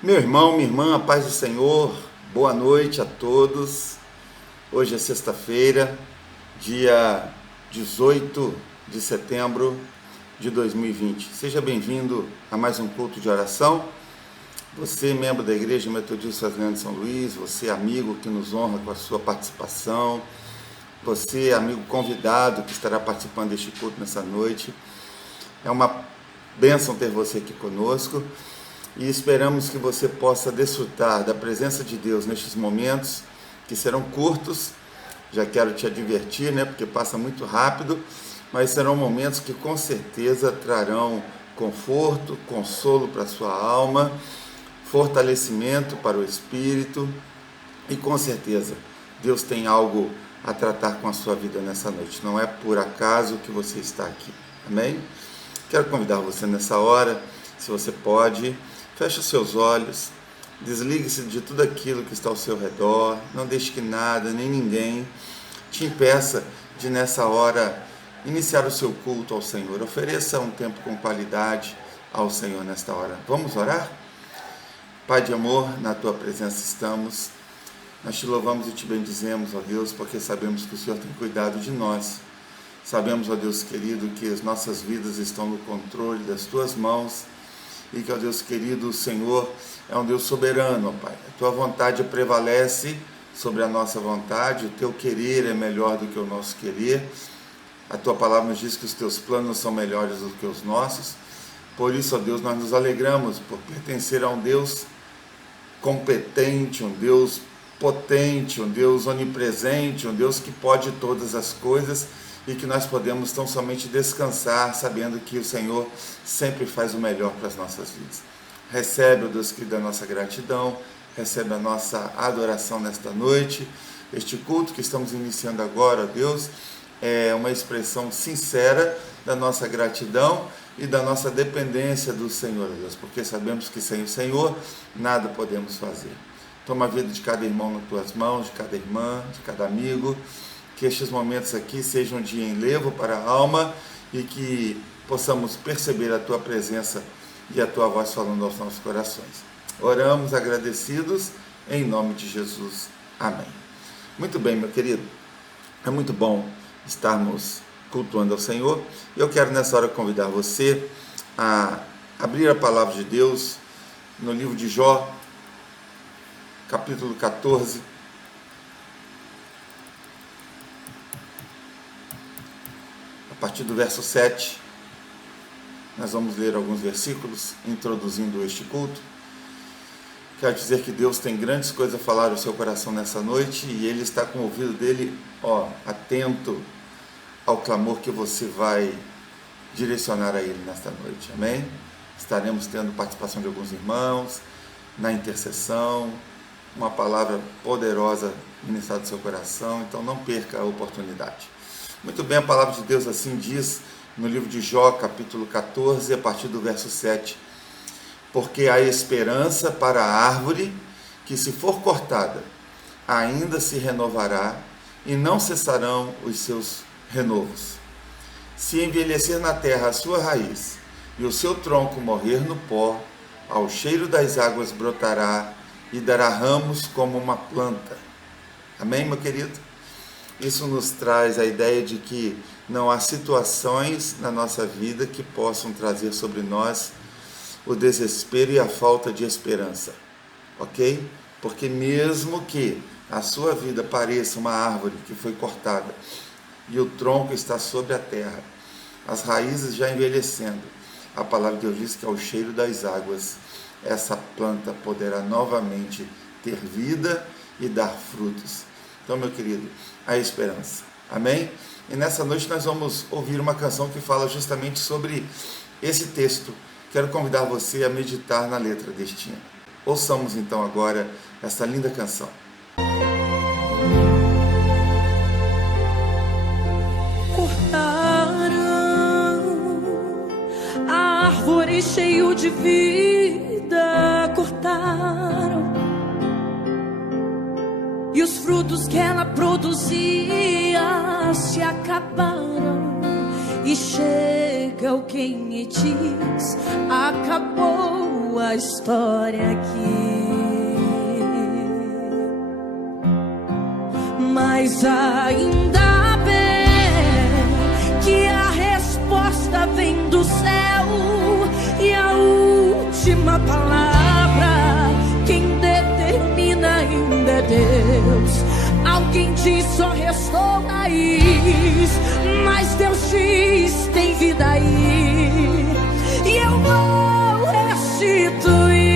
Meu irmão, minha irmã, a paz do Senhor, boa noite a todos. Hoje é sexta-feira, dia 18 de setembro de 2020. Seja bem-vindo a mais um culto de oração. Você, membro da Igreja Metodista Fazenda de São Luís, você, amigo que nos honra com a sua participação, você, amigo convidado que estará participando deste culto nessa noite. É uma bênção ter você aqui conosco. E esperamos que você possa desfrutar da presença de Deus nestes momentos, que serão curtos. Já quero te advertir, porque passa muito rápido, mas serão momentos que com certeza trarão conforto, consolo para a sua alma, fortalecimento para o espírito, e com certeza Deus tem algo a tratar com a sua vida nessa noite. Não é por acaso que você está aqui. Amém? Quero convidar você nessa hora, se você pode, feche os seus olhos, desligue-se de tudo aquilo que está ao seu redor, não deixe que nada, nem ninguém te impeça de nessa hora iniciar o seu culto ao Senhor. Ofereça um tempo com qualidade ao Senhor nesta hora. Vamos orar? Pai de amor, na tua presença estamos. Nós te louvamos e te bendizemos, ó Deus, porque sabemos que o Senhor tem cuidado de nós. Sabemos, ó Deus querido, que as nossas vidas estão no controle das tuas mãos e que, ó Deus querido, o Senhor é um Deus soberano, ó Pai. A tua vontade prevalece sobre a nossa vontade, o teu querer é melhor do que o nosso querer. A tua palavra nos diz que os teus planos são melhores do que os nossos. Por isso, ó Deus, nós nos alegramos por pertencer a um Deus competente, um Deus potente, um Deus onipresente, um Deus que pode todas as coisas e que nós podemos tão somente descansar, sabendo que o Senhor sempre faz o melhor para as nossas vidas. Recebe, ó Deus querido, a nossa gratidão, recebe a nossa adoração nesta noite. Este culto que estamos iniciando agora, ó Deus, é uma expressão sincera da nossa gratidão e da nossa dependência do Senhor, ó Deus, porque sabemos que sem o Senhor nada podemos fazer. Toma a vida de cada irmão nas tuas mãos, de cada irmã, de cada amigo. Que estes momentos aqui sejam de enlevo para a alma e que possamos perceber a tua presença e a tua voz falando aos nossos corações. Oramos agradecidos em nome de Jesus. Amém. Muito bem, meu querido. É muito bom estarmos cultuando ao Senhor. Eu quero nessa hora convidar você a abrir a palavra de Deus no livro de Jó, capítulo 14. A partir do verso 7, nós vamos ler alguns versículos introduzindo este culto. Quero dizer que Deus tem grandes coisas a falar ao seu coração nessa noite e Ele está com o ouvido dele, atento ao clamor que você vai direcionar a Ele nesta noite. Amém? Estaremos tendo participação de alguns irmãos na intercessão, uma palavra poderosa ministrada ao seu coração, então não perca a oportunidade. Muito bem, a palavra de Deus assim diz no livro de Jó, capítulo 14, a partir do verso 7. Porque há esperança para a árvore que, se for cortada, ainda se renovará e não cessarão os seus renovos. Se envelhecer na terra a sua raiz e o seu tronco morrer no pó, ao cheiro das águas brotará e dará ramos como uma planta. Amém, meu querido? Isso nos traz a ideia de que não há situações na nossa vida que possam trazer sobre nós o desespero e a falta de esperança, ok? Porque mesmo que a sua vida pareça uma árvore que foi cortada e o tronco está sobre a terra, as raízes já envelhecendo, a palavra de Deus diz que ao cheiro das águas, essa planta poderá novamente ter vida e dar frutos. Então, meu querido, a esperança. Amém? E nessa noite nós vamos ouvir uma canção que fala justamente sobre esse texto. Quero convidar você a meditar na letra deste hino. Ouçamos então agora essa linda canção. Cortaram a árvore cheia de vida, cortaram, e os frutos que ela produzia se acabaram. E chega alguém e diz: acabou a história aqui. Mas ainda bem que a resposta vem do céu, e a última palavra quem determina ainda é Deus. Alguém diz só restou raiz, mas Deus diz tem vida aí, e eu vou restituir.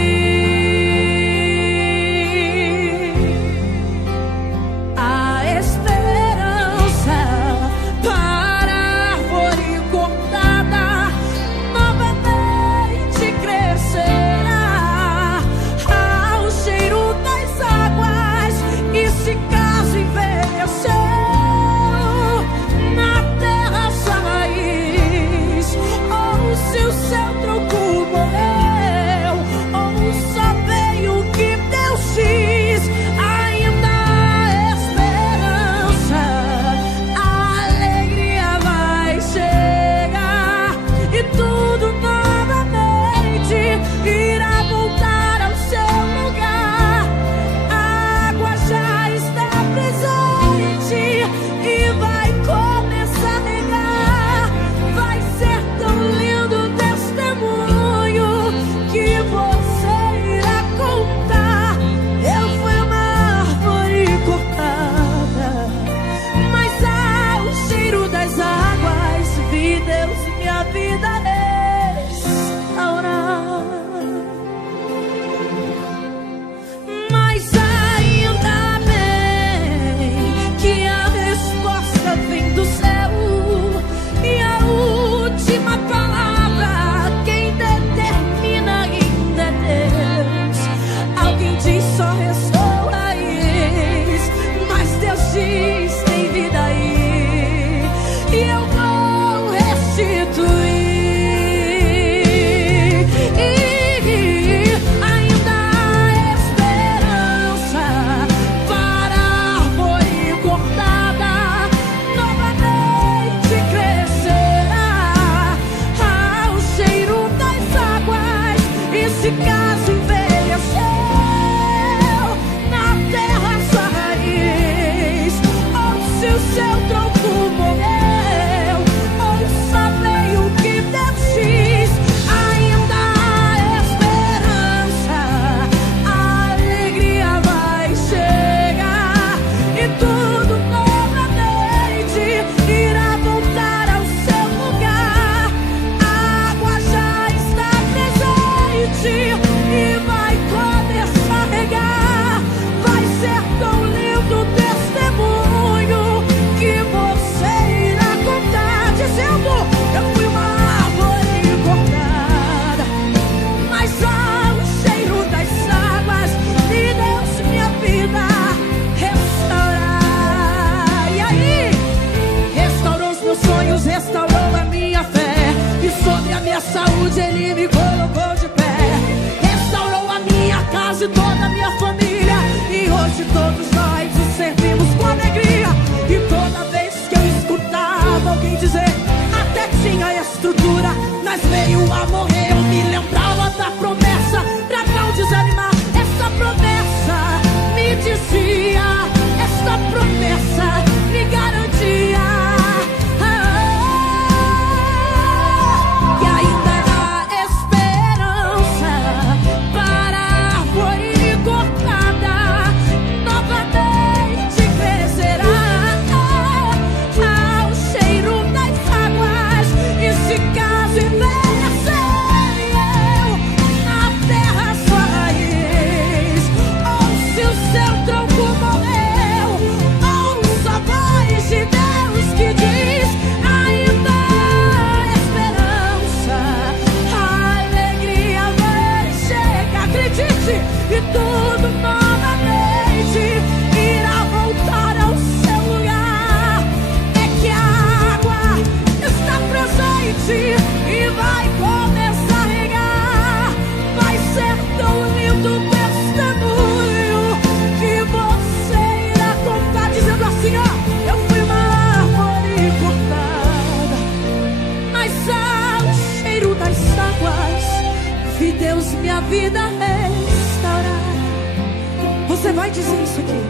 vai dizer isso aqui.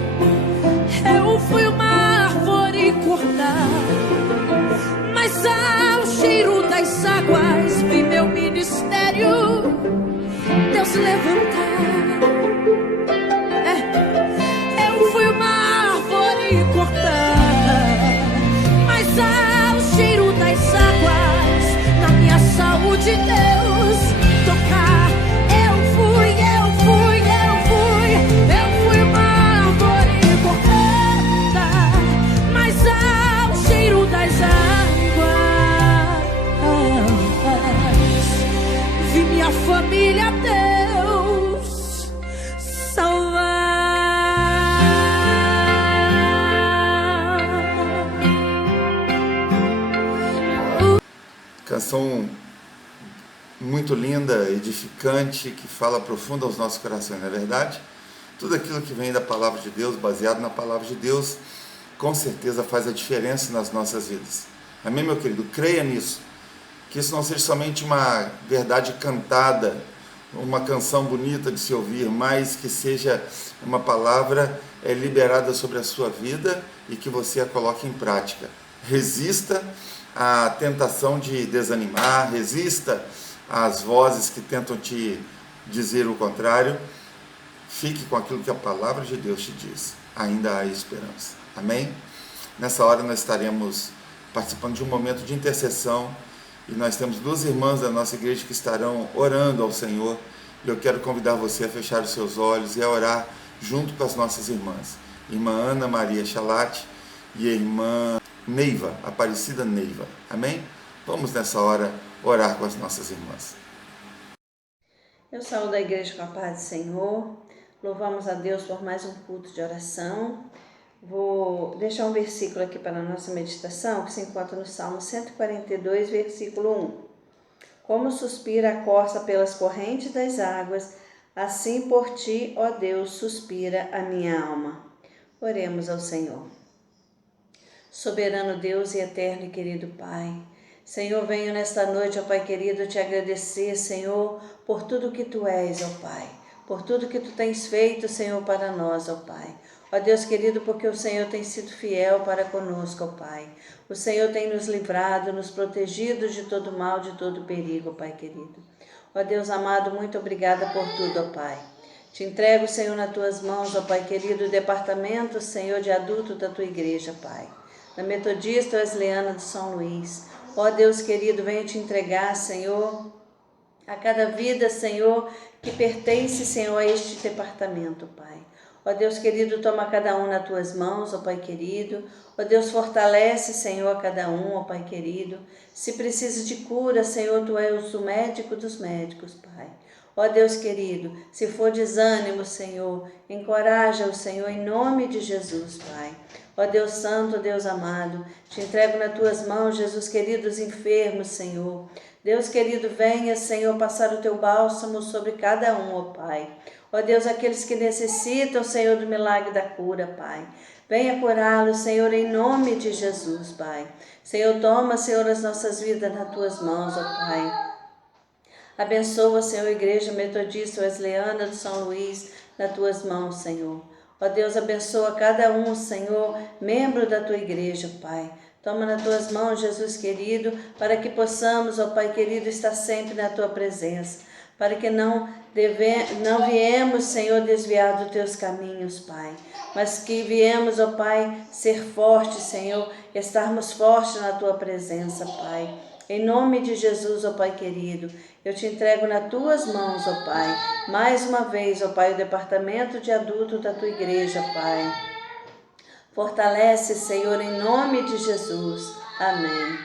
Eu fui uma árvore cortada, mas ao cheiro das águas vi meu ministério Deus levantar. Eu fui uma árvore cortada, mas ao cheiro das águas, na minha saúde Deus tocar. Eu fui uma árvore cortada, mas ao cheiro das águas vi minha família Deus salvar. Canção muito linda, edificante, que fala profundo aos nossos corações, não é verdade? Tudo aquilo que vem da palavra de Deus, baseado na palavra de Deus, com certeza faz a diferença nas nossas vidas. Amém, meu querido? Creia nisso. Que isso não seja somente uma verdade cantada, uma canção bonita de se ouvir, mas que seja uma palavra liberada sobre a sua vida e que você a coloque em prática. Resista à tentação de desanimar, resista às vozes que tentam te dizer o contrário. Fique com aquilo que a palavra de Deus te diz. Ainda há esperança. Amém? Nessa hora nós estaremos participando de um momento de intercessão e nós temos duas irmãs da nossa igreja que estarão orando ao Senhor. E eu quero convidar você a fechar os seus olhos e a orar junto com as nossas irmãs. Irmã Ana Maria Chalate e a irmã Neiva, Aparecida Neiva. Amém? Vamos nessa hora orar com as nossas irmãs. Eu saúdo a igreja com a paz do Senhor. Louvamos a Deus por mais um culto de oração. Vou deixar um versículo aqui para a nossa meditação, que se encontra no Salmo 142, versículo 1. Como suspira a corça pelas correntes das águas, assim por ti, ó Deus, suspira a minha alma. Oremos ao Senhor. Soberano Deus e eterno e querido Pai, Senhor, venho nesta noite, ó Pai querido, te agradecer, Senhor, por tudo que Tu és, ó Pai, por tudo que Tu tens feito, Senhor, para nós, ó Pai. Ó Deus querido, porque o Senhor tem sido fiel para conosco, ó Pai. O Senhor tem nos livrado, nos protegido de todo mal, de todo perigo, ó Pai querido. Ó Deus amado, muito obrigada por tudo, ó Pai. Te entrego, Senhor, nas Tuas mãos, ó Pai querido, o departamento, Senhor, de adulto da Tua igreja, Pai. Da Metodista Wesleyana de São Luís. Ó Deus querido, venho te entregar, Senhor, a cada vida, Senhor, que pertence, Senhor, a este departamento, Pai. Ó Deus querido, toma cada um nas Tuas mãos, ó Pai querido. Ó Deus, fortalece, Senhor, a cada um, ó Pai querido. Se precisa de cura, Senhor, Tu és o médico dos médicos, Pai. Ó Deus querido, se for desânimo, Senhor, encoraja o Senhor em nome de Jesus, Pai. Ó Deus santo, Deus amado, te entrego nas Tuas mãos, Jesus querido, os enfermos, Senhor. Deus querido, venha, Senhor, passar o Teu bálsamo sobre cada um, ó Pai. Ó Deus, aqueles que necessitam, Senhor, do milagre da cura, Pai. Venha curá-los, Senhor, em nome de Jesus, Pai. Senhor, toma, Senhor, as nossas vidas nas Tuas mãos, ó Pai. Abençoa, Senhor, a Igreja Metodista Wesleyana de São Luís nas Tuas mãos, Senhor. Ó Deus, abençoa cada um, Senhor, membro da Tua igreja, Pai. Toma nas Tuas mãos, Jesus querido, para que possamos, ó Pai querido, estar sempre na Tua presença. Para que não viemos, Senhor, desviar dos Teus caminhos, Pai. Mas que viemos, ó Pai, ser fortes, Senhor, estarmos fortes na Tua presença, Pai. Em nome de Jesus, ó Pai querido, eu te entrego nas Tuas mãos, ó Pai. Mais uma vez, ó Pai, o departamento de adulto da Tua igreja, Pai. Fortalece, Senhor, em nome de Jesus. Amém.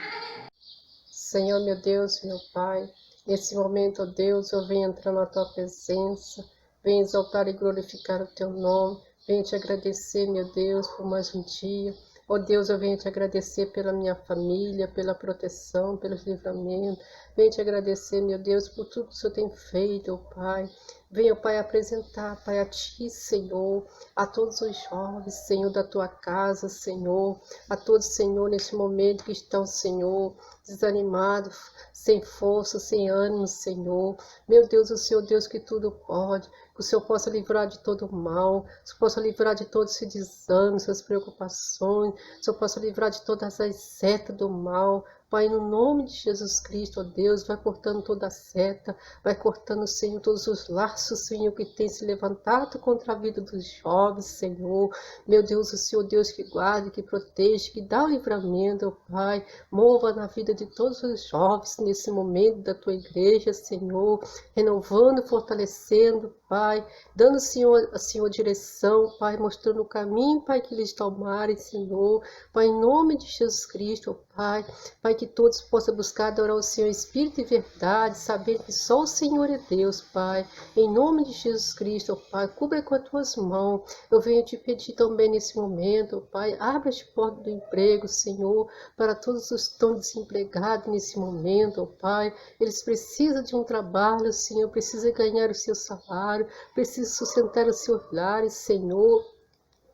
Senhor, meu Deus, meu Pai, nesse momento, ó Deus, eu venho entrar na Tua presença, venho exaltar e glorificar o Teu nome, venho te agradecer, meu Deus, por mais um dia. Ó Deus, eu venho te agradecer pela minha família, pela proteção, pelos livramentos. Venho te agradecer, meu Deus, por tudo que o Senhor tem feito, ó Pai. Venha, Pai, apresentar, Pai, a Ti, Senhor, a todos os jovens, Senhor, da Tua casa, Senhor, a todos, Senhor, neste momento que estão, Senhor, desanimados, sem força, sem ânimo, Senhor. Meu Deus, o Senhor Deus que tudo pode, que o Senhor possa livrar de todo mal, que o Senhor possa livrar de todos esses desânimos, essas preocupações, que o Senhor possa livrar de todas as setas do mal. Pai, no nome de Jesus Cristo, ó Deus, vai cortando toda a seta, vai cortando, Senhor, todos os laços, Senhor, que tem se levantado contra a vida dos jovens, Senhor. Meu Deus, o Senhor Deus que guarda, que protege, que dá o livramento, ó Pai. Mova na vida de todos os jovens nesse momento da Tua igreja, Senhor, renovando, fortalecendo, Pai, dando, Senhor, direção, Pai, mostrando o caminho, Pai, que eles tomarem, Senhor. Pai, em nome de Jesus Cristo, ó Pai, Pai, que todos possam buscar adorar o Senhor em espírito e verdade, sabendo que só o Senhor é Deus, Pai. Em nome de Jesus Cristo, ó Pai, cubra com as Tuas mãos. Eu venho te pedir também nesse momento, ó Pai, abre as portas do emprego, Senhor, para todos os que estão desempregados nesse momento, ó Pai. Eles precisam de um trabalho, Senhor, precisam ganhar o seu salário, precisam sustentar os seus lares, Senhor.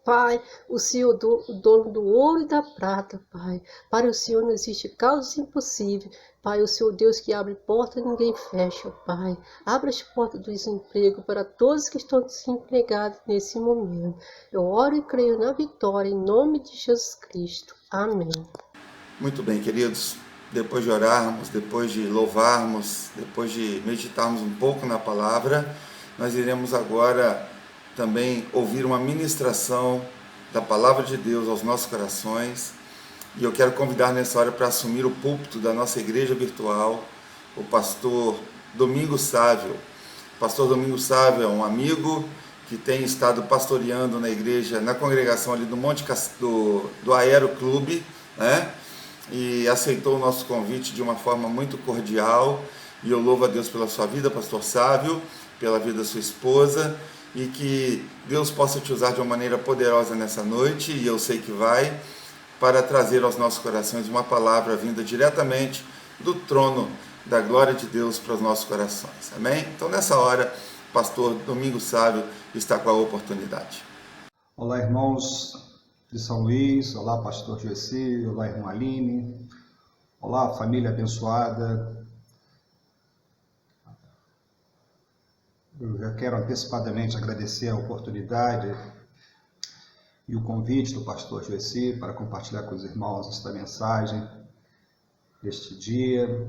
Pai, o Senhor, o dono do ouro e da prata, Pai. Para o Senhor não existe causa impossível. Pai, o Senhor Deus que abre porta e ninguém fecha, Pai. Abre as portas do desemprego para todos que estão desempregados nesse momento. Eu oro e creio na vitória em nome de Jesus Cristo. Amém. Muito bem, queridos. Depois de orarmos, depois de louvarmos, depois de meditarmos um pouco na palavra, nós iremos agora também ouvir uma ministração da palavra de Deus aos nossos corações. E eu quero convidar nessa hora para assumir o púlpito da nossa igreja virtual o pastor Domingos Sávio. O pastor Domingos Sávio é um amigo que tem estado pastoreando na igreja, na congregação ali do Monte do Aeroclube, né? E aceitou o nosso convite de uma forma muito cordial. E eu louvo a Deus pela sua vida, pastor Sávio, pela vida da sua esposa, e que Deus possa te usar de uma maneira poderosa nessa noite, e eu sei que vai, para trazer aos nossos corações uma palavra vinda diretamente do trono da glória de Deus para os nossos corações, amém? Então nessa hora, pastor Domingos Sávio está com a oportunidade. Olá, irmãos de São Luís, olá, pastor Joeci, olá, irmã Aline, olá, família abençoada. Eu já quero antecipadamente agradecer a oportunidade e o convite do pastor Joeci para compartilhar com os irmãos esta mensagem deste dia,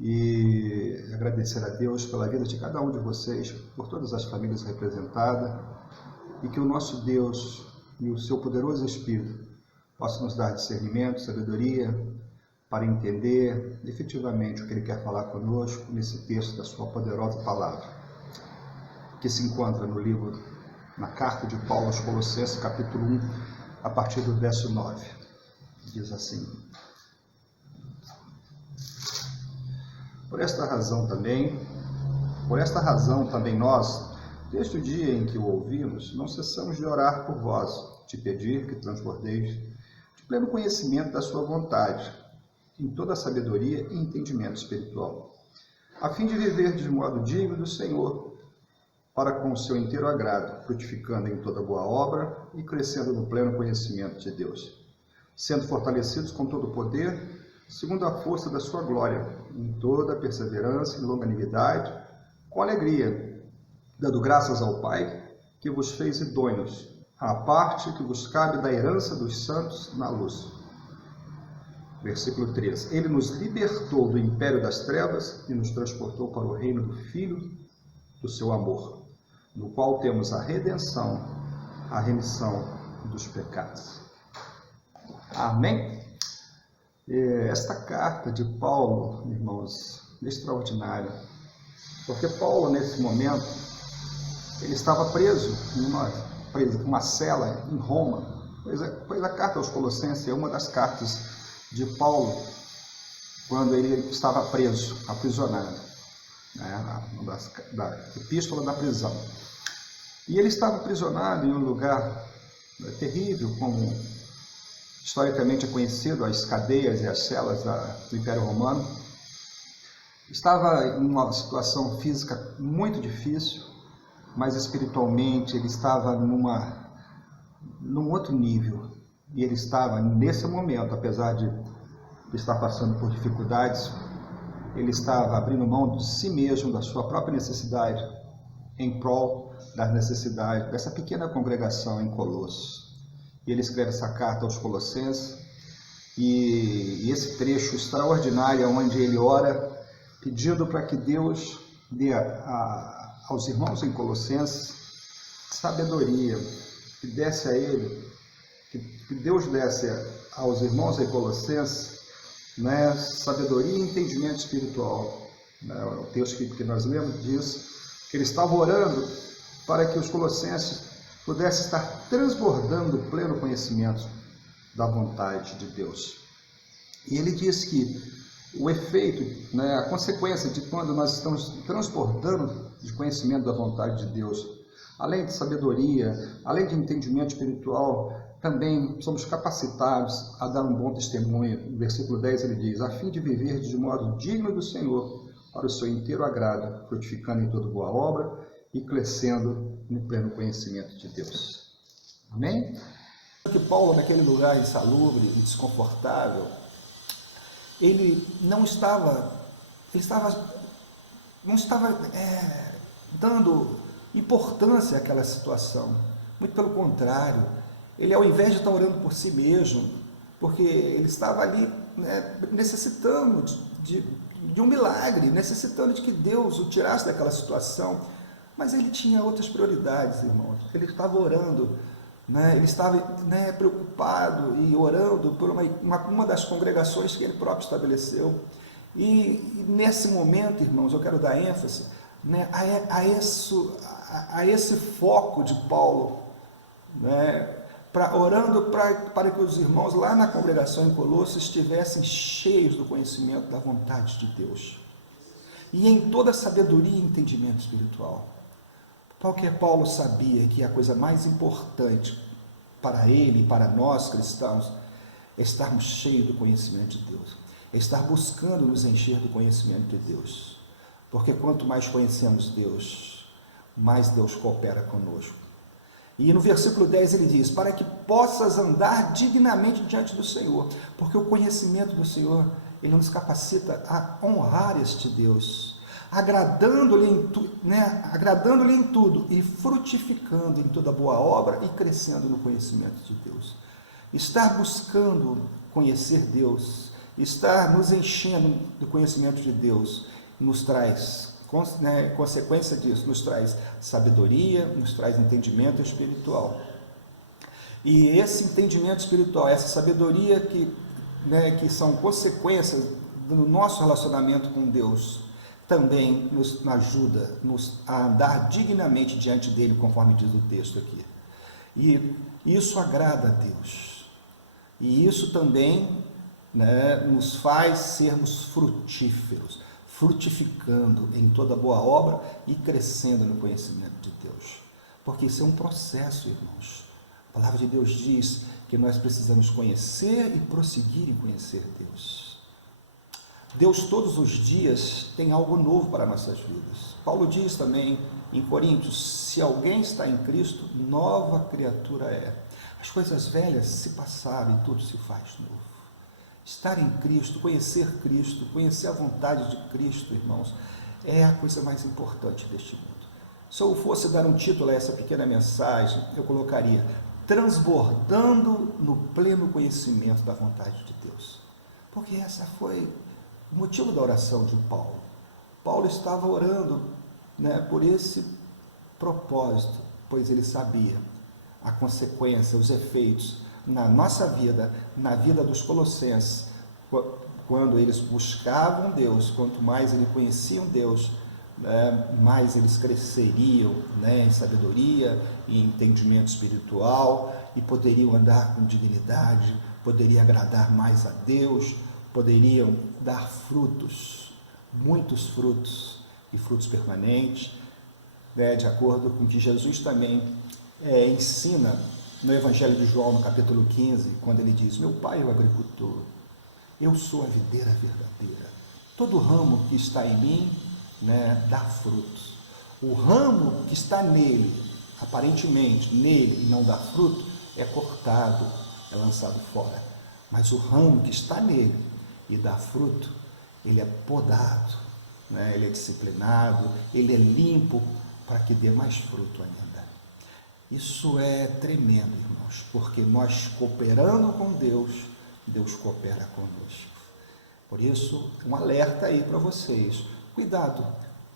e agradecer a Deus pela vida de cada um de vocês, por todas as famílias representadas, e que o nosso Deus e o seu poderoso Espírito possam nos dar discernimento, sabedoria, para entender efetivamente o que Ele quer falar conosco nesse texto da sua poderosa palavra, que se encontra no livro, na carta de Paulo aos Colossenses, capítulo 1, a partir do verso 9. Diz assim: Por esta razão também nós, desde o dia em que o ouvimos, não cessamos de orar por vós, de pedir que transbordeis de pleno conhecimento da sua vontade, em toda a sabedoria e entendimento espiritual, a fim de viver de modo digno do Senhor, para com o seu inteiro agrado, frutificando em toda boa obra e crescendo no pleno conhecimento de Deus, sendo fortalecidos com todo o poder, segundo a força da sua glória, em toda a perseverança e longanimidade, com alegria, dando graças ao Pai, que vos fez idôneos, à parte que vos cabe da herança dos santos na luz. Versículo 3. Ele nos libertou do império das trevas e nos transportou para o reino do Filho do seu amor, no qual temos a redenção, a remissão dos pecados. Amém? Esta carta de Paulo, irmãos, é extraordinária, porque Paulo, nesse momento, ele estava preso em uma cela em Roma, pois a carta aos Colossenses é uma das cartas de Paulo, quando ele estava preso, aprisionado, da epístola da prisão. E ele estava aprisionado em um lugar terrível, como historicamente é conhecido, as cadeias e as celas do Império Romano. Estava em uma situação física muito difícil, mas espiritualmente ele estava num outro nível. E ele estava, nesse momento, apesar de estar passando por dificuldades, ele estava abrindo mão de si mesmo, da sua própria necessidade, em prol das necessidades dessa pequena congregação em Colossos. E ele escreve essa carta aos Colossenses, e esse trecho extraordinário, onde ele ora, pedindo para que Deus dê aos irmãos em Colossenses sabedoria, que desse a ele, que Deus desse aos irmãos em Colossenses, né, sabedoria e entendimento espiritual. O texto que nós lemos diz que ele estava orando para que os colossenses pudessem estar transbordando o pleno conhecimento da vontade de Deus. E ele diz que o efeito, né, a consequência de quando nós estamos transbordando de conhecimento da vontade de Deus, além de sabedoria, além de entendimento espiritual, também somos capacitados a dar um bom testemunho. No versículo 10 ele diz: a fim de viver de modo digno do Senhor, para o seu inteiro agrado, frutificando em toda boa obra e crescendo no pleno conhecimento de Deus. Amém? Que Paulo, naquele lugar insalubre e desconfortável, ele não estava dando importância àquela situação. Muito pelo contrário, ele, ao invés de estar orando por si mesmo, porque ele estava ali, né, necessitando de um milagre, necessitando de que Deus o tirasse daquela situação, mas ele tinha outras prioridades, irmãos. Ele estava orando, né, ele estava, né, preocupado e orando por uma das congregações que ele próprio estabeleceu. E nesse momento, irmãos, eu quero dar ênfase, né, a esse foco de Paulo, né, orando para que os irmãos lá na congregação em Colossos estivessem cheios do conhecimento da vontade de Deus e em toda sabedoria e entendimento espiritual. Porque Paulo sabia que a coisa mais importante para ele e para nós cristãos é estarmos cheios do conhecimento de Deus, é estar buscando nos encher do conhecimento de Deus, porque quanto mais conhecemos Deus, mais Deus coopera conosco. E no versículo 10 ele diz: para que possas andar dignamente diante do Senhor, porque o conhecimento do Senhor, ele nos capacita a honrar este Deus, agradando-lhe em tudo e frutificando em toda boa obra e crescendo no conhecimento de Deus. Estar buscando conhecer Deus, estar nos enchendo do conhecimento de Deus, nos traz, consequência disso, nos traz sabedoria, nos traz entendimento espiritual. E esse entendimento espiritual, essa sabedoria que são consequências do nosso relacionamento com Deus, também nos ajuda a andar dignamente diante dele, conforme diz o texto aqui. E isso agrada a Deus. E isso também, né, nos faz sermos frutíferos, frutificando em toda boa obra e crescendo no conhecimento de Deus. Porque isso é um processo, irmãos. A palavra de Deus diz que nós precisamos conhecer e prosseguir em conhecer Deus. Deus todos os dias tem algo novo para nossas vidas. Paulo diz também em Coríntios: se alguém está em Cristo, nova criatura é. As coisas velhas se passaram e tudo se faz novo. Estar em Cristo, conhecer a vontade de Cristo, irmãos, é a coisa mais importante deste mundo. Se eu fosse dar um título a essa pequena mensagem, eu colocaria: transbordando no pleno conhecimento da vontade de Deus. Porque essa foi o motivo da oração de Paulo. Paulo estava orando, né, por esse propósito, pois ele sabia a consequência, os efeitos na nossa vida, na vida dos colossenses, quando eles buscavam Deus, quanto mais eles conheciam Deus, mais eles cresceriam, né, em sabedoria e entendimento espiritual, e poderiam andar com dignidade, poderiam agradar mais a Deus, poderiam dar frutos, muitos frutos, e frutos permanentes, né, de acordo com o que Jesus também ensina no Evangelho de João, no capítulo 15, quando ele diz: meu pai é o agricultor, eu sou a videira verdadeira, todo ramo que está em mim, né, dá frutos, O ramo que está nele, aparentemente nele e não dá fruto, é cortado, é lançado fora. Mas o ramo que está nele e dá fruto, ele é podado, né? Ele é disciplinado, ele é limpo para que dê mais fruto ainda. Isso é tremendo, irmãos, porque nós cooperando com Deus, Deus coopera conosco. Por isso, um alerta aí para vocês. Cuidado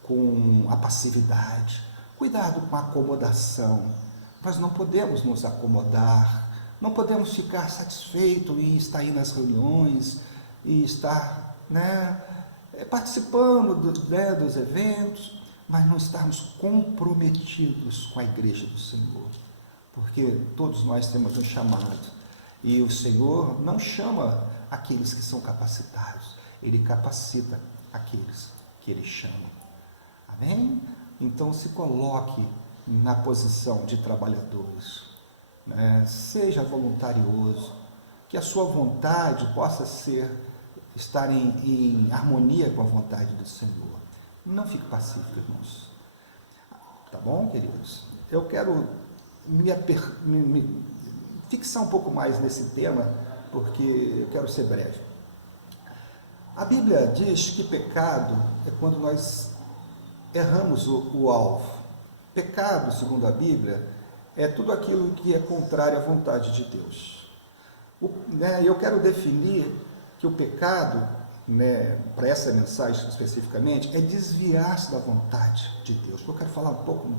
com a passividade, cuidado com a acomodação. Nós não podemos nos acomodar, não podemos ficar satisfeitos em estar aí nas reuniões e estar, participando dos eventos, mas não estarmos comprometidos com a igreja do Senhor, porque todos nós temos um chamado e o Senhor não chama aqueles que são capacitados, Ele capacita aqueles que Ele chama. Amém? Então se coloque na posição de trabalhadores, né? Seja voluntarioso, que a sua vontade possa estar em harmonia com a vontade do Senhor. Não fique pacífico, irmãos. Tá bom, queridos? Eu quero me fixar um pouco mais nesse tema, porque eu quero ser breve. A Bíblia diz que pecado é quando nós erramos o alvo. Pecado, segundo a Bíblia, é tudo aquilo que é contrário à vontade de Deus. Eu quero definir que o pecado, para essa mensagem especificamente, é desviar-se da vontade de Deus. Eu quero falar um pouco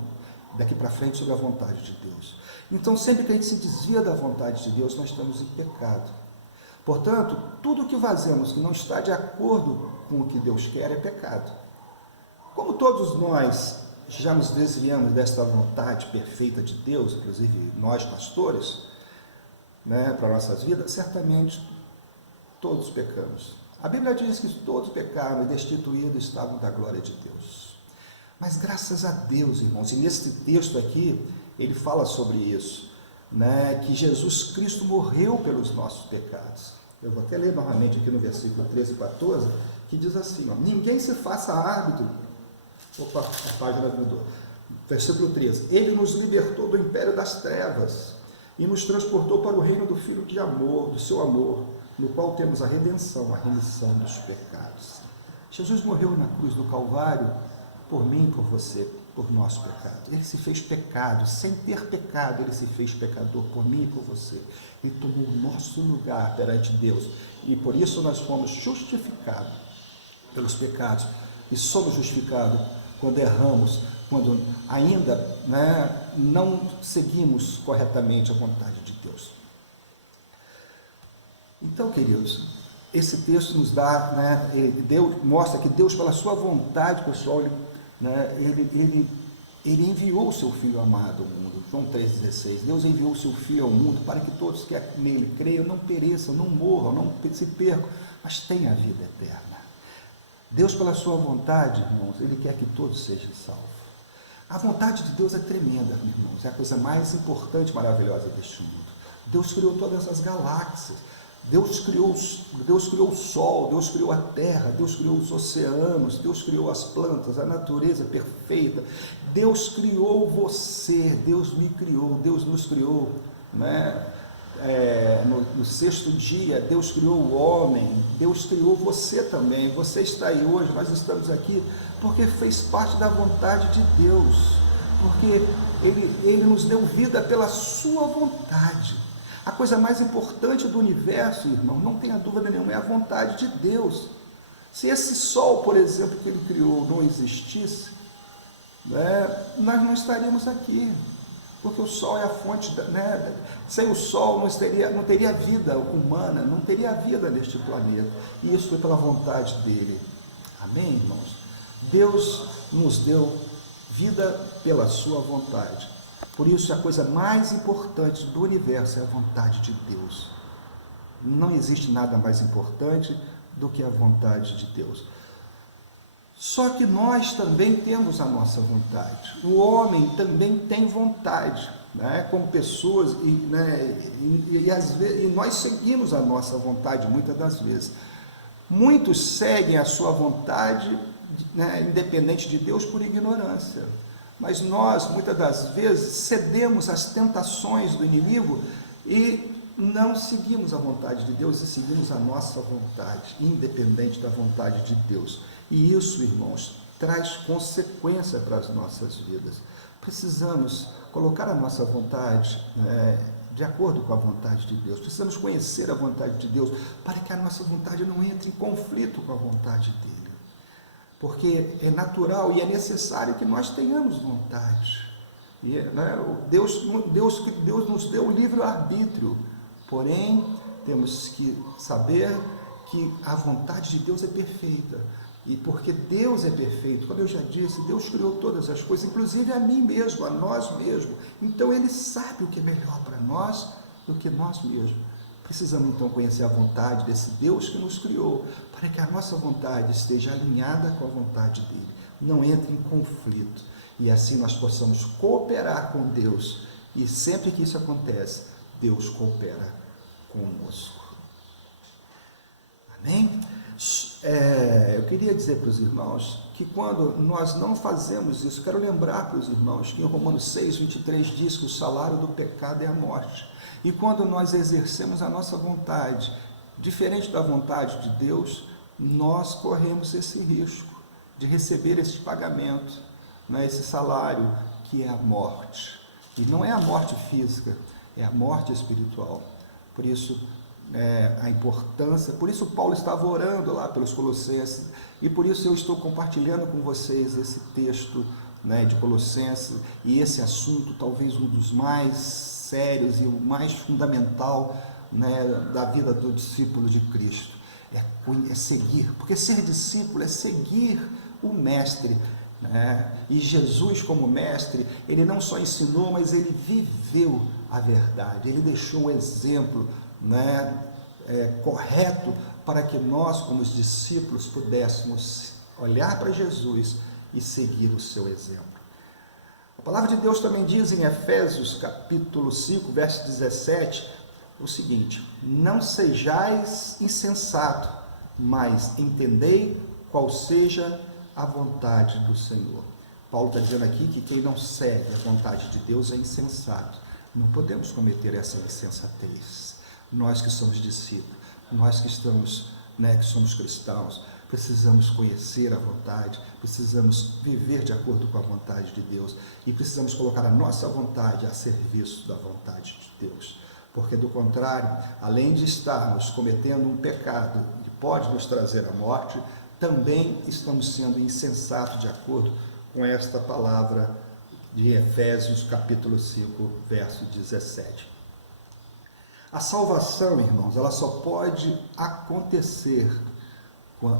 daqui para frente sobre a vontade de Deus. Então, sempre que a gente se desvia da vontade de Deus, nós estamos em pecado. Portanto, tudo que fazemos que não está de acordo com o que Deus quer é pecado. Como todos nós já nos desviamos desta vontade perfeita de Deus, inclusive nós pastores, para nossas vidas, certamente todos pecamos. A Bíblia diz que todos pecaram e destituídos estavam da glória de Deus. Mas graças a Deus, irmãos, e nesse texto aqui, ele fala sobre isso, que Jesus Cristo morreu pelos nossos pecados. Eu vou até ler novamente aqui no versículo 13 e 14, que diz assim, ninguém se faça árbitro. Opa, a página mudou. Versículo 13, ele nos libertou do império das trevas e nos transportou para o reino do Filho de amor, do seu amor, no qual temos a redenção, a remissão dos pecados. Jesus morreu na cruz do Calvário por mim e por você, por nosso pecado. Ele se fez pecado, sem ter pecado, ele se fez pecador por mim e por você. Ele tomou o nosso lugar perante Deus e por isso nós fomos justificados pelos pecados e somos justificados quando erramos, quando ainda não seguimos corretamente a vontade de Deus. Então, queridos, esse texto nos dá, mostra que Deus, pela sua vontade, pessoal, ele enviou o seu Filho amado ao mundo. João 3,16, Deus enviou o seu Filho ao mundo para que todos que nele creiam não pereçam, não morram, não se percam, mas tenham a vida eterna. Deus, pela sua vontade, irmãos, Ele quer que todos sejam salvos. A vontade de Deus é tremenda, irmãos, é a coisa mais importante e maravilhosa deste mundo. Deus criou todas as galáxias, Deus criou o sol, Deus criou a terra, Deus criou os oceanos, Deus criou as plantas, a natureza perfeita. Deus criou você, Deus me criou, Deus nos criou, no sexto dia, Deus criou o homem, Deus criou você também. Você está aí hoje, nós estamos aqui porque fez parte da vontade de Deus, porque Ele nos deu vida pela sua vontade. A coisa mais importante do universo, irmão, não tenha dúvida nenhuma, é a vontade de Deus. Se esse sol, por exemplo, que Ele criou não existisse, nós não estaríamos aqui, porque o sol é a fonte, sem o sol não teria vida humana, não teria vida neste planeta, e isso foi pela vontade dEle. Amém, irmãos? Deus nos deu vida pela sua vontade. Por isso, a coisa mais importante do universo é a vontade de Deus. Não existe nada mais importante do que a vontade de Deus. Só que nós também temos a nossa vontade. O homem também tem vontade, como pessoas, e nós seguimos a nossa vontade muitas das vezes. Muitos seguem a sua vontade, independente de Deus, por ignorância. Mas nós, muitas das vezes, cedemos às tentações do inimigo e não seguimos a vontade de Deus e seguimos a nossa vontade, independente da vontade de Deus. E isso, irmãos, traz consequência para as nossas vidas. Precisamos colocar a nossa vontade de acordo com a vontade de Deus. Precisamos conhecer a vontade de Deus para que a nossa vontade não entre em conflito com a vontade dele. Porque é natural e é necessário que nós tenhamos vontade. E, Deus nos deu o livre-arbítrio, porém temos que saber que a vontade de Deus é perfeita. E porque Deus é perfeito, como eu já disse, Deus criou todas as coisas, inclusive a mim mesmo, a nós mesmos. Então Ele sabe o que é melhor para nós do que nós mesmos. Precisamos então conhecer a vontade desse Deus que nos criou, para que a nossa vontade esteja alinhada com a vontade dEle, não entre em conflito. E assim nós possamos cooperar com Deus. E sempre que isso acontece, Deus coopera conosco. Amém? Eu queria dizer para os irmãos que quando nós não fazemos isso, quero lembrar para os irmãos que em Romanos 6, 23 diz que o salário do pecado é a morte. E quando nós exercemos a nossa vontade, diferente da vontade de Deus, nós corremos esse risco de receber esse pagamento, esse salário que é a morte. E não é a morte física, é a morte espiritual. Por isso, a importância, por isso Paulo estava orando lá pelos Colossenses, e por isso eu estou compartilhando com vocês esse texto de Colossenses, e esse assunto talvez um dos mais sérios e o mais fundamental da vida do discípulo de Cristo, é seguir, porque ser discípulo é seguir o Mestre, e Jesus como Mestre, Ele não só ensinou, mas Ele viveu a verdade, Ele deixou o exemplo correto para que nós, como os discípulos, pudéssemos olhar para Jesus e seguir o seu exemplo. A palavra de Deus também diz em Efésios capítulo 5, verso 17, o seguinte: não sejais insensato, mas entendei qual seja a vontade do Senhor. Paulo está dizendo aqui que quem não segue a vontade de Deus é insensato. Não podemos cometer essa insensatez. Nós que somos discípulos, nós que estamos, que somos cristãos, precisamos conhecer a vontade, precisamos viver de acordo com a vontade de Deus e precisamos colocar a nossa vontade a serviço da vontade de Deus. Porque do contrário, além de estarmos cometendo um pecado que pode nos trazer a morte, também estamos sendo insensatos de acordo com esta palavra de Efésios capítulo 5, verso 17. A salvação, irmãos, ela só pode acontecer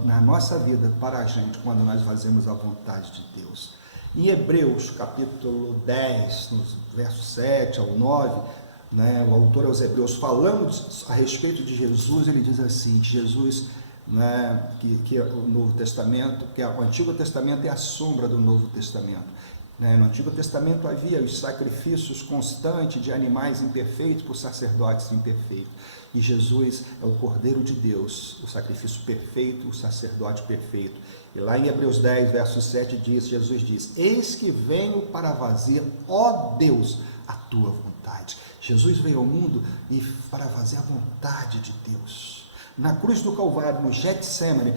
na nossa vida para a gente quando nós fazemos a vontade de Deus. Em Hebreus capítulo 10, nos versos 7 ao 9, o autor aos Hebreus, falando a respeito de Jesus, ele diz assim, que Jesus, que o Novo Testamento, que o Antigo Testamento é a sombra do Novo Testamento. No Antigo Testamento havia os sacrifícios constantes de animais imperfeitos por sacerdotes imperfeitos. E Jesus é o Cordeiro de Deus, o sacrifício perfeito, o sacerdote perfeito. E lá em Hebreus 10, verso 7, Jesus diz: eis que venho para fazer, ó Deus, a tua vontade. Jesus veio ao mundo para fazer a vontade de Deus. Na cruz do Calvário, no Getsemane,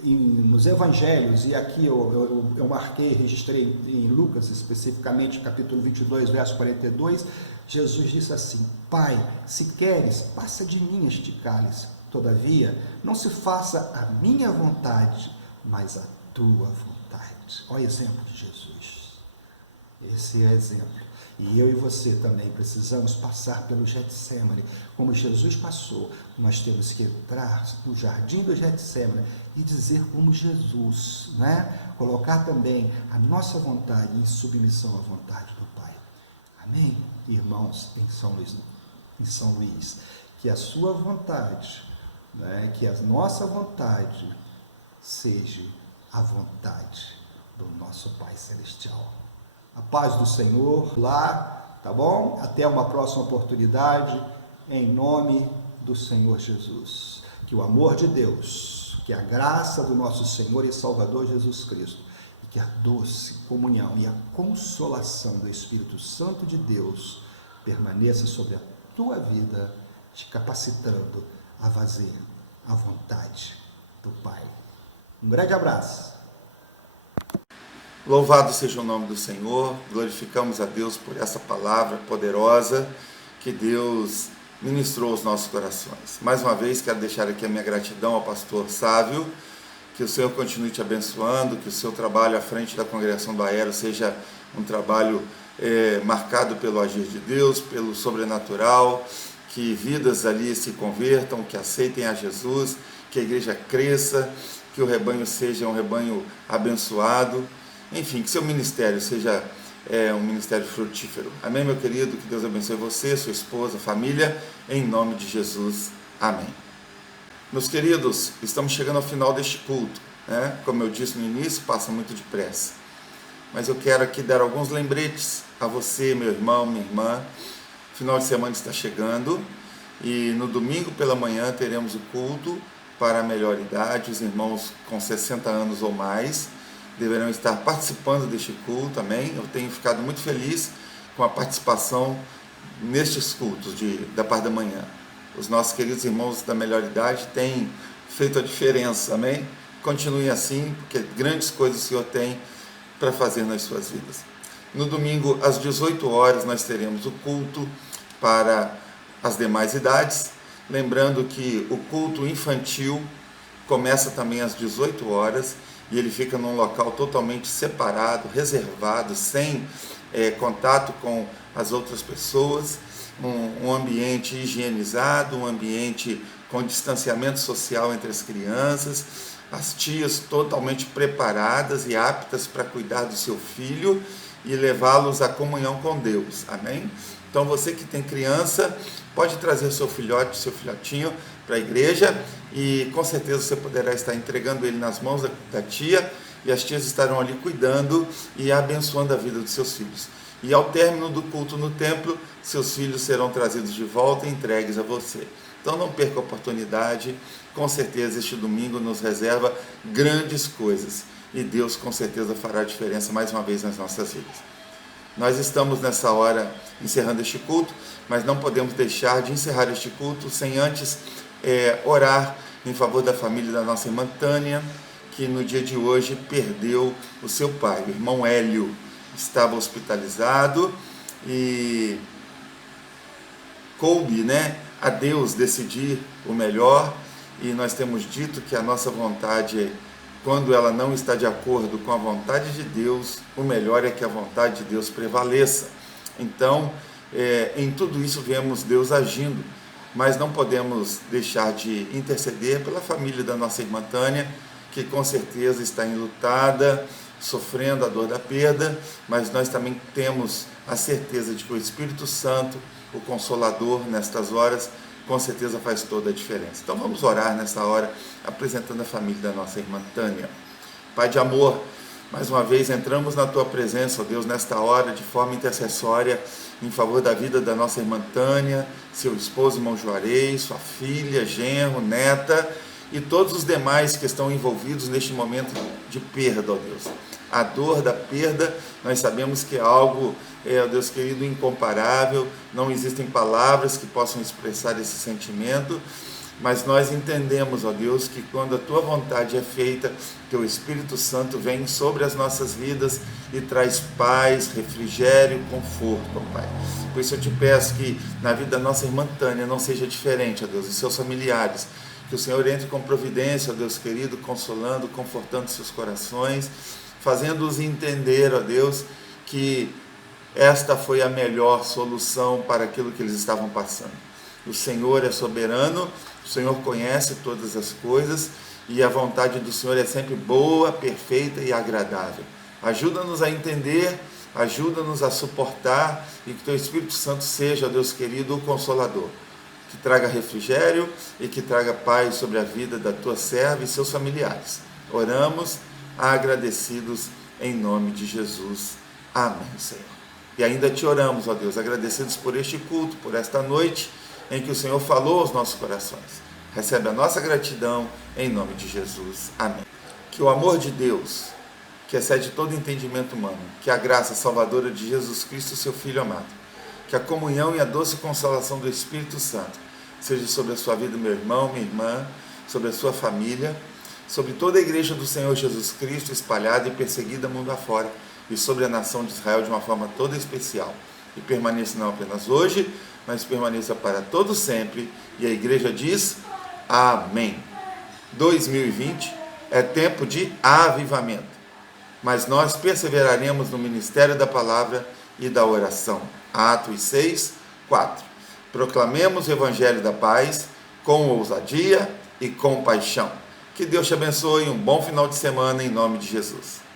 nos evangelhos, e aqui eu marquei, registrei em Lucas especificamente, capítulo 22, verso 42, Jesus disse assim: Pai, se queres, passa de mim este cálice, todavia, não se faça a minha vontade, mas a tua vontade. Olha o exemplo de Jesus, esse é o exemplo. E eu e você também precisamos passar pelo Getsemane. Como Jesus passou, nós temos que entrar no jardim do Getsemane e dizer como Jesus, Colocar também a nossa vontade em submissão à vontade do Pai. Amém? Irmãos, em São Luís, que a sua vontade, que a nossa vontade seja a vontade do nosso Pai Celestial. A paz do Senhor lá, tá bom? Até uma próxima oportunidade, em nome do Senhor Jesus. Que o amor de Deus, que a graça do nosso Senhor e Salvador Jesus Cristo, que a doce comunhão e a consolação do Espírito Santo de Deus permaneça sobre a tua vida, te capacitando a fazer a vontade do Pai. Um grande abraço. Louvado seja o nome do Senhor, glorificamos a Deus por essa palavra poderosa que Deus ministrou aos nossos corações. Mais uma vez quero deixar aqui a minha gratidão ao pastor Sávio, que o Senhor continue te abençoando, que o seu trabalho à frente da congregação do Aero seja um trabalho marcado pelo agir de Deus, pelo sobrenatural, que vidas ali se convertam, que aceitem a Jesus, que a igreja cresça, que o rebanho seja um rebanho abençoado, enfim, que seu ministério seja um ministério frutífero. Amém, meu querido? Que Deus abençoe você, sua esposa, família, em nome de Jesus. Amém. Meus queridos, estamos chegando ao final deste culto, né? Como eu disse no início, passa muito depressa. Mas eu quero aqui dar alguns lembretes a você, meu irmão, minha irmã. Final de semana está chegando e no domingo pela manhã teremos o culto para a melhor idade. Os irmãos com 60 anos ou mais deverão estar participando deste culto, amém? Eu tenho ficado muito feliz com a participação nestes cultos da parte da manhã. Os nossos queridos irmãos da melhor idade têm feito a diferença, amém? Continue assim, porque grandes coisas o Senhor tem para fazer nas suas vidas. No domingo, às 18 horas, nós teremos o culto para as demais idades. Lembrando que o culto infantil começa também às 18 horas e ele fica num local totalmente separado, reservado, sem contato com as outras pessoas, um ambiente higienizado, um ambiente com distanciamento social entre as crianças, as tias totalmente preparadas e aptas para cuidar do seu filho e levá-los à comunhão com Deus, amém? Então você que tem criança, pode trazer seu filhote, seu filhotinho para a igreja e com certeza você poderá estar entregando ele nas mãos da tia e as tias estarão ali cuidando e abençoando a vida dos seus filhos. E ao término do culto no templo, seus filhos serão trazidos de volta e entregues a você. Então não perca a oportunidade, com certeza este domingo nos reserva grandes coisas e Deus com certeza fará a diferença mais uma vez nas nossas vidas. Nós estamos nessa hora encerrando este culto, mas não podemos deixar de encerrar este culto sem antes orar em favor da família da nossa irmã Tânia, que no dia de hoje perdeu o seu pai, o irmão Hélio. Estava hospitalizado e coube, a Deus decidir o melhor, e nós temos dito que a nossa vontade, quando ela não está de acordo com a vontade de Deus, o melhor é que a vontade de Deus prevaleça. Então, em tudo isso vemos Deus agindo, mas não podemos deixar de interceder pela família da nossa irmã Tânia, que com certeza está enlutada, sofrendo a dor da perda, mas nós também temos a certeza de que o Espírito Santo, o Consolador, nestas horas, com certeza faz toda a diferença. Então vamos orar nessa hora, apresentando a família da nossa irmã Tânia. Pai de amor, mais uma vez entramos na Tua presença, ó Deus, nesta hora, de forma intercessória, em favor da vida da nossa irmã Tânia, seu esposo, irmão Juarez, sua filha, genro, neta, e todos os demais que estão envolvidos neste momento de perda, ó Deus. A dor da perda, nós sabemos que é algo, ó Deus querido, incomparável, não existem palavras que possam expressar esse sentimento, mas nós entendemos, ó Deus, que quando a Tua vontade é feita, Teu Espírito Santo vem sobre as nossas vidas e traz paz, refrigério, conforto, ó Pai. Por isso eu te peço que na vida da nossa irmã Tânia não seja diferente, ó Deus, e seus familiares, que o Senhor entre com providência, ó Deus querido, consolando, confortando seus corações, fazendo-os entender, ó Deus, que esta foi a melhor solução para aquilo que eles estavam passando. O Senhor é soberano, o Senhor conhece todas as coisas e a vontade do Senhor é sempre boa, perfeita e agradável. Ajuda-nos a entender, ajuda-nos a suportar e que Teu Espírito Santo seja, ó Deus querido, o Consolador, que traga refrigério e que traga paz sobre a vida da Tua serva e seus familiares. Oramos agradecidos em nome de Jesus. Amém, Senhor. E ainda te oramos, ó Deus, agradecidos por este culto, por esta noite em que o Senhor falou aos nossos corações. Recebe a nossa gratidão em nome de Jesus. Amém. Que o amor de Deus, que excede todo entendimento humano, que a graça salvadora de Jesus Cristo, seu Filho amado, que a comunhão e a doce consolação do Espírito Santo seja sobre a sua vida, meu irmão, minha irmã, sobre a sua família, sobre toda a igreja do Senhor Jesus Cristo, espalhada e perseguida mundo afora, e sobre a nação de Israel de uma forma toda especial, e permaneça não apenas hoje, mas permaneça para todo sempre, e a igreja diz, amém. 2020 é tempo de avivamento, mas nós perseveraremos no ministério da palavra e da oração. Atos 6, 4. Proclamemos o evangelho da paz com ousadia e com paixão. Que Deus te abençoe, um bom final de semana em nome de Jesus.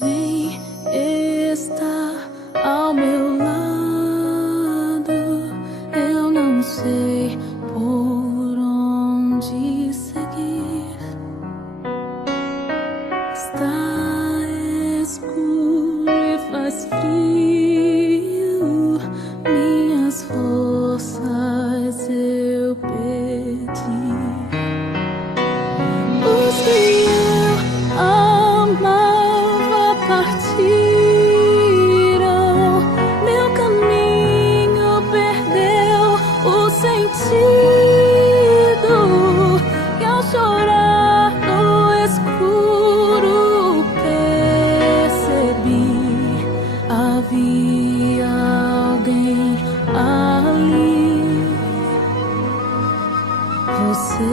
Vem estar ao meu lado. Eu não sei por onde seguir. Está escuro e faz frio. Minhas forças eu perdi. Os que eu amava partiram, meu caminho perdeu o sentido, e ao chorar no escuro percebi, havia alguém ali. Você